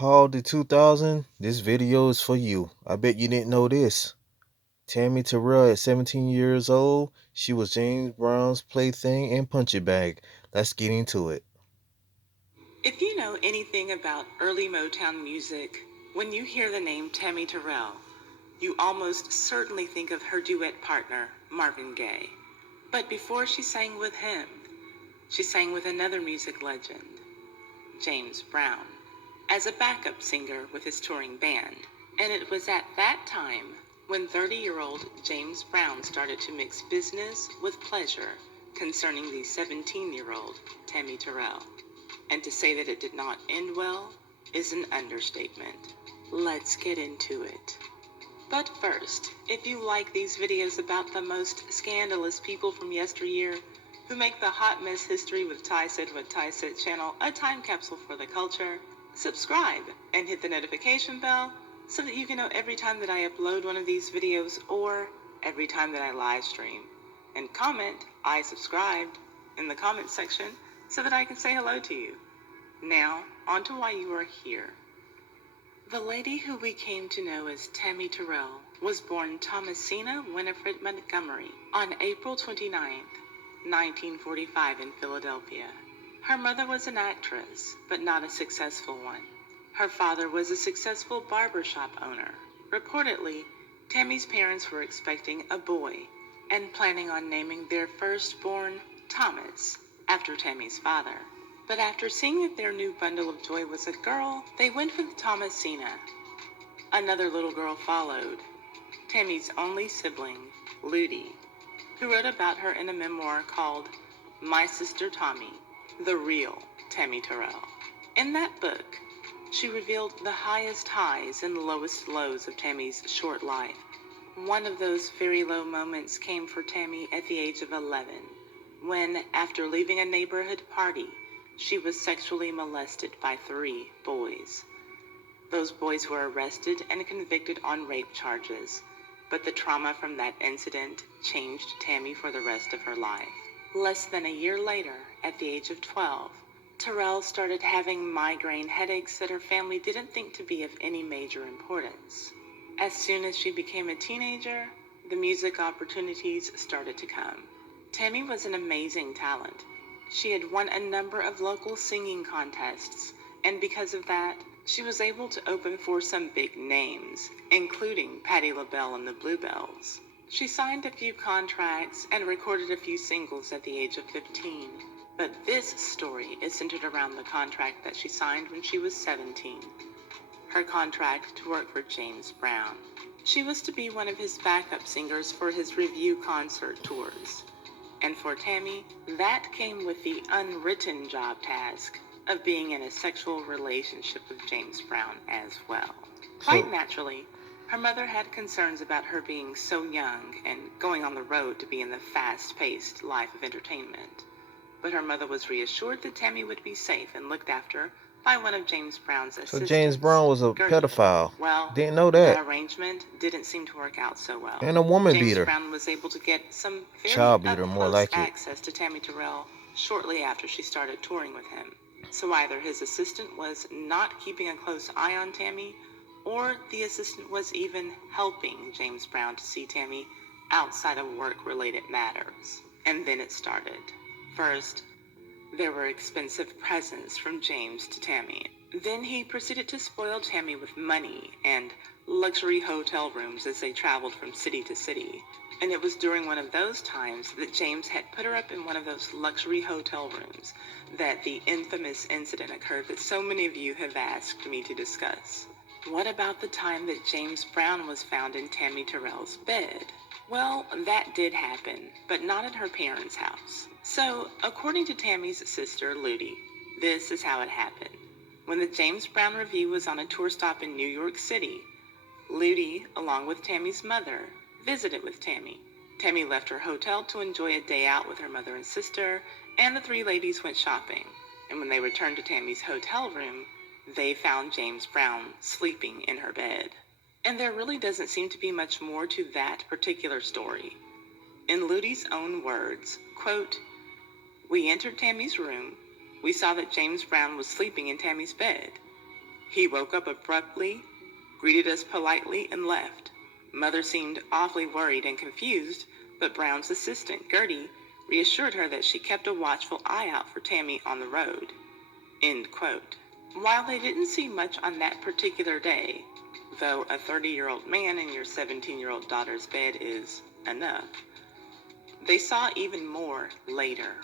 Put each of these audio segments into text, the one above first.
Paul the 2000, this video is for you. I bet you didn't know this. Tammi Terrell at 17 years old, she was James Brown's plaything and punching bag. Let's get into it. If you know anything about early Motown music, when you hear the name Tammi Terrell, you almost certainly think of her duet partner, Marvin Gaye. But before she sang with him, she sang with another music legend, James Brown, as a backup singer with his touring band. And it was at that time when 30-year-old James Brown started to mix business with pleasure concerning the 17-year-old Tammi Terrell. And to say that it did not end well is an understatement. Let's get into it. But first, if you like these videos about the most scandalous people from yesteryear who make the Hot Mess History with Ty Said What Ty Said channel a time capsule for the culture, subscribe and hit the notification bell so that you can know every time that I upload one of these videos or every time that I live stream. And comment, I subscribed, in the comment section so that I can say hello to you. Now, on to why you are here. The lady who we came to know as Tammi Terrell was born Thomasina Winifred Montgomery on April 29, 1945 in Philadelphia. Her mother was an actress, but not a successful one. Her father was a successful barbershop owner. Reportedly, Tammy's parents were expecting a boy and planning on naming their firstborn Thomas after Tammy's father. But after seeing that their new bundle of joy was a girl, they went with Thomasina. Another little girl followed, Tammy's only sibling, Ludi, who wrote about her in a memoir called My Sister Tammi, The Real Tammi Terrell. In that book, she revealed the highest highs and lowest lows of Tammy's short life. One of those very low moments came for Tammi at the age of 11, when, after leaving a neighborhood party, she was sexually molested by 3 boys. Those boys were arrested and convicted on rape charges, but the trauma from that incident changed Tammi for the rest of her life. Less than a year later, at the age of 12, Terrell started having migraine headaches that her family didn't think to be of any major importance. As soon as she became a teenager, the music opportunities started to come. Tammi was an amazing talent. She had won a number of local singing contests, and because of that, she was able to open for some big names, including Patti LaBelle and the Bluebells. She signed a few contracts and recorded a few singles at the age of 15. But this story is centered around the contract that she signed when she was 17. Her contract to work for James Brown. She was to be one of his backup singers for his review concert tours. And for Tammi, that came with the unwritten job task of being in a sexual relationship with James Brown as well. Quite So, naturally, her mother had concerns about her being so young and going on the road to be in the fast-paced life of entertainment. But her mother was reassured that Tammi would be safe and looked after by one of James Brown's so James assistants, Brown was a Gertie. pedophile. Well, Didn't know that that. arrangement didn't seem to work out so well. And a woman James beater. Brown was able to get some very Child beater, more up-close like it. access to Tammi Terrell shortly after she started touring with him. So either his assistant was not keeping a close eye on Tammi, or the assistant was even helping James Brown to see Tammi outside of work-related matters. And then it started. First, there were expensive presents from James to Tammi. Then he proceeded to spoil Tammi with money and luxury hotel rooms as they traveled from city to city. And it was during one of those times that James had put her up in one of those luxury hotel rooms that the infamous incident occurred that so many of you have asked me to discuss. What about the time that James Brown was found in Tammi Terrell's bed? Well, that did happen, but not at her parents' house. So, according to Tammy's sister, Ludi, this is how it happened. When the James Brown Revue was on a tour stop in New York City, Ludi, along with Tammy's mother, visited with Tammi. Tammi left her hotel to enjoy a day out with her mother and sister, and the 3 ladies went shopping. And when they returned to Tammy's hotel room, they found James Brown sleeping in her bed. And there really doesn't seem to be much more to that particular story. In Ludi's own words, quote, "We entered Tammy's room. We saw that James Brown was sleeping in Tammy's bed. He woke up abruptly, greeted us politely, and left. Mother seemed awfully worried and confused, but Brown's assistant, Gertie, reassured her that she kept a watchful eye out for Tammi on the road. End quote. While they didn't see much on that particular day, though a 30-year-old man in your 17-year-old daughter's bed is enough, they saw even more later.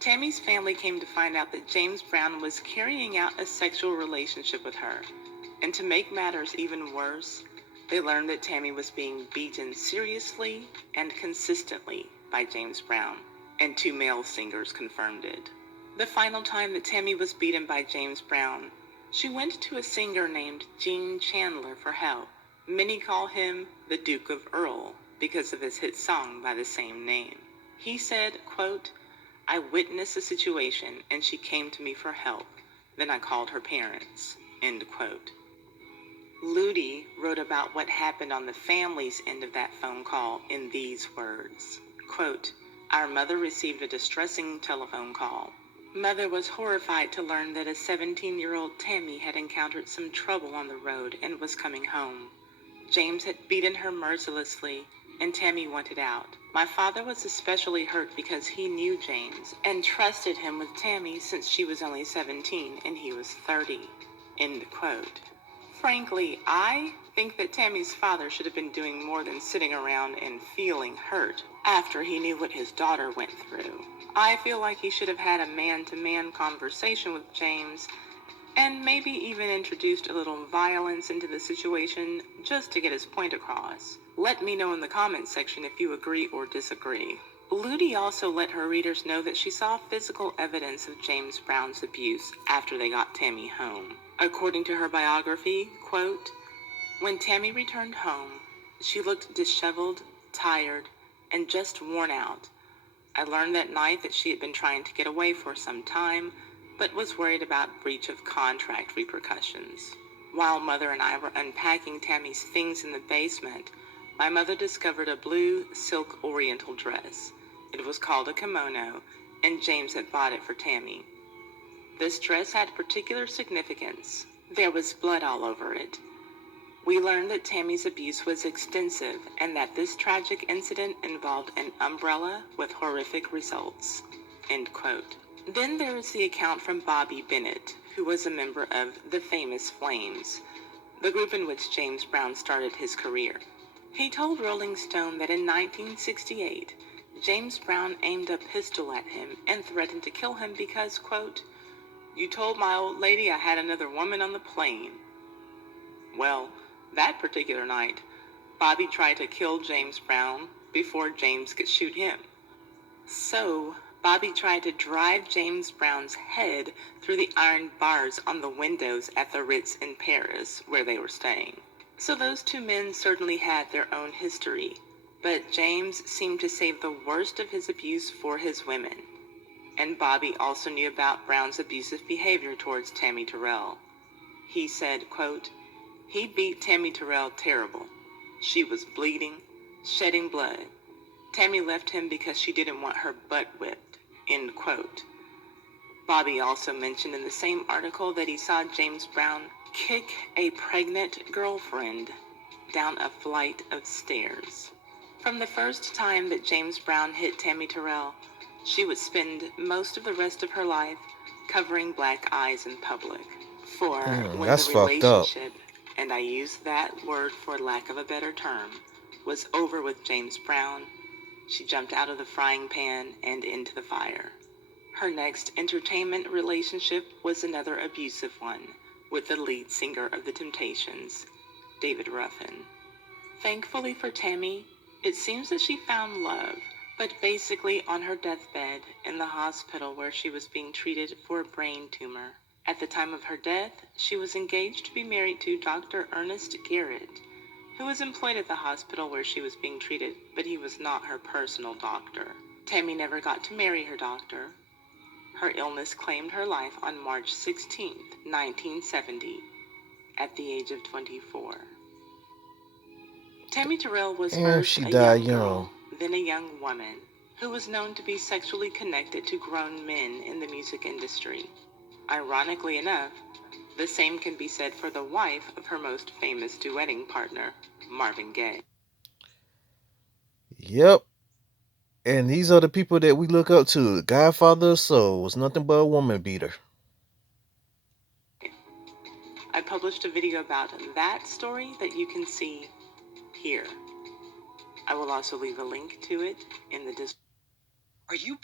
Tammy's family came to find out that James Brown was carrying out a sexual relationship with her. And to make matters even worse, they learned that Tammi was being beaten seriously and consistently by James Brown, and two male singers confirmed it. The final time that Tammi was beaten by James Brown, she went to a singer named Gene Chandler for help. Many call him the Duke of Earl because of his hit song by the same name. He said, quote, "I witnessed the situation and she came to me for help. Then I called her parents." End quote. Ludi wrote about what happened on the family's end of that phone call in these words, quote, "Our mother received a distressing telephone call. Mother was horrified to learn that a 17-year-old Tammi had encountered some trouble on the road and was coming home. James had beaten her mercilessly, and Tammi wanted out. My father was especially hurt because he knew James and trusted him with Tammi since she was only 17 and he was 30. End quote. Frankly, I think that Tammy's father should have been doing more than sitting around and feeling hurt after he knew what his daughter went through. I feel like he should have had a man-to-man conversation with James and maybe even introduced a little violence into the situation just to get his point across. Let me know in the comments section if you agree or disagree. Ludi also let her readers know that she saw physical evidence of James Brown's abuse after they got Tammi home. According to her biography, quote, "When Tammi returned home, she looked disheveled, tired, and just worn out. I learned that night that she had been trying to get away for some time, but was worried about breach of contract repercussions. While Mother and I were unpacking Tammy's things in the basement, my mother discovered a blue silk oriental dress. It was called a kimono, and James had bought it for Tammi. This dress had particular significance. There was blood all over it. We learned that Tammy's abuse was extensive and that this tragic incident involved an umbrella with horrific results." End quote. Then there is the account from Bobby Bennett, who was a member of the famous Flames, the group in which James Brown started his career. He told Rolling Stone that in 1968, James Brown aimed a pistol at him and threatened to kill him because, quote, "You told my old lady I had another woman on the plane." Well, that particular night, Bobby tried to kill James Brown before James could shoot him. So, Bobby tried to drive James Brown's head through the iron bars on the windows at the Ritz in Paris, where they were staying. So those two men certainly had their own history, but James seemed to save the worst of his abuse for his women. And Bobby also knew about Brown's abusive behavior towards Tammi Terrell. He said, quote, "He beat Tammi Terrell terrible. She was bleeding, shedding blood. Tammi left him because she didn't want her butt whipped." End quote. Bobby also mentioned in the same article that he saw James Brown kick a pregnant girlfriend down a flight of stairs. From the first time that James Brown hit Tammi Terrell, she would spend most of the rest of her life covering black eyes in public. For when the That's fucked up. relationship, and I use that word for lack of a better term, was over with James Brown, she jumped out of the frying pan and into the fire. Her next entertainment relationship was another abusive one with the lead singer of The Temptations, David Ruffin. Thankfully for Tammi, it seems that she found love, but basically on her deathbed in the hospital where she was being treated for a brain tumor. At the time of her death, she was engaged to be married to Dr. Ernest Garrett, who was employed at the hospital where she was being treated, but he was not her personal doctor. Tammi never got to marry her doctor. Her illness claimed her life on March 16, 1970, at the age of 24. Tammi Terrell was Damn, first she a died young young. girl, then a young woman, who was known to be sexually connected to grown men in the music industry. Ironically enough, The same can be said for the wife of her most famous duetting partner, Marvin Gaye. Yep. And these are the people that we look up to. The Godfather of Soul was nothing but a woman beater. I published a video about that story that you can see here. I will also leave a link to it in the description. Are you